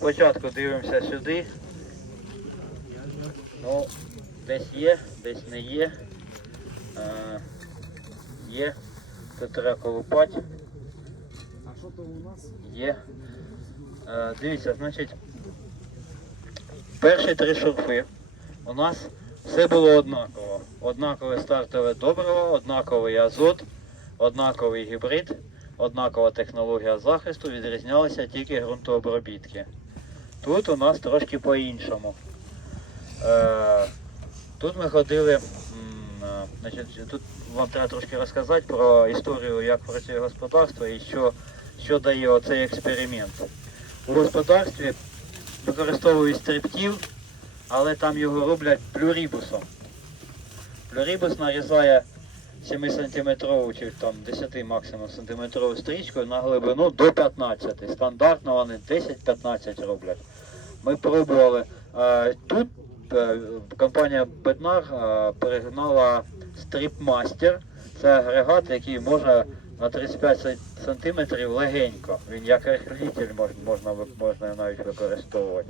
Спочатку дивимося сюди. Ну, Десь є, десь не є. А, Є. Тут треба колупати. А що то у нас? Є. А, дивіться, значить, перші три шурфи у нас все було однаково. Однакове стартове добриво, однаковий азот, однаковий гібрид, однакова технологія захисту, відрізнялися тільки ґрунтообробітки. Тут у нас трошки по-іншому. Е, тут ми ходили, е, значить, тут вам треба трошки розказати про історію, як працює господарство і що що дає оцей експеримент. У господарстві використовують стрибків, але там його роблять плюрібусом. Плюрібус нарізає 7-сантиметрову чи там 10 максимум сантиметрову стрічку на глибину до 15. Стандартно вони 10-15 роблять. Ми пробували. Е, тут е, компанія Беднар е, перегнала стріпмастер. Це агрегат, який може на 35 сантиметрів легенько. Він як рехлітель можна можна навіть використовувати.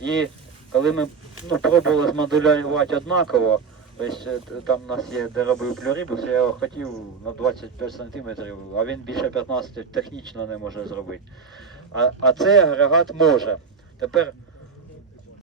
І коли ми ну, пробували змоделювати однаково. Ось там у нас є, де робив плюрибус, я його хотів на 25 сантиметрів, а він більше 15 технічно не може зробити. А, а цей агрегат може. Тепер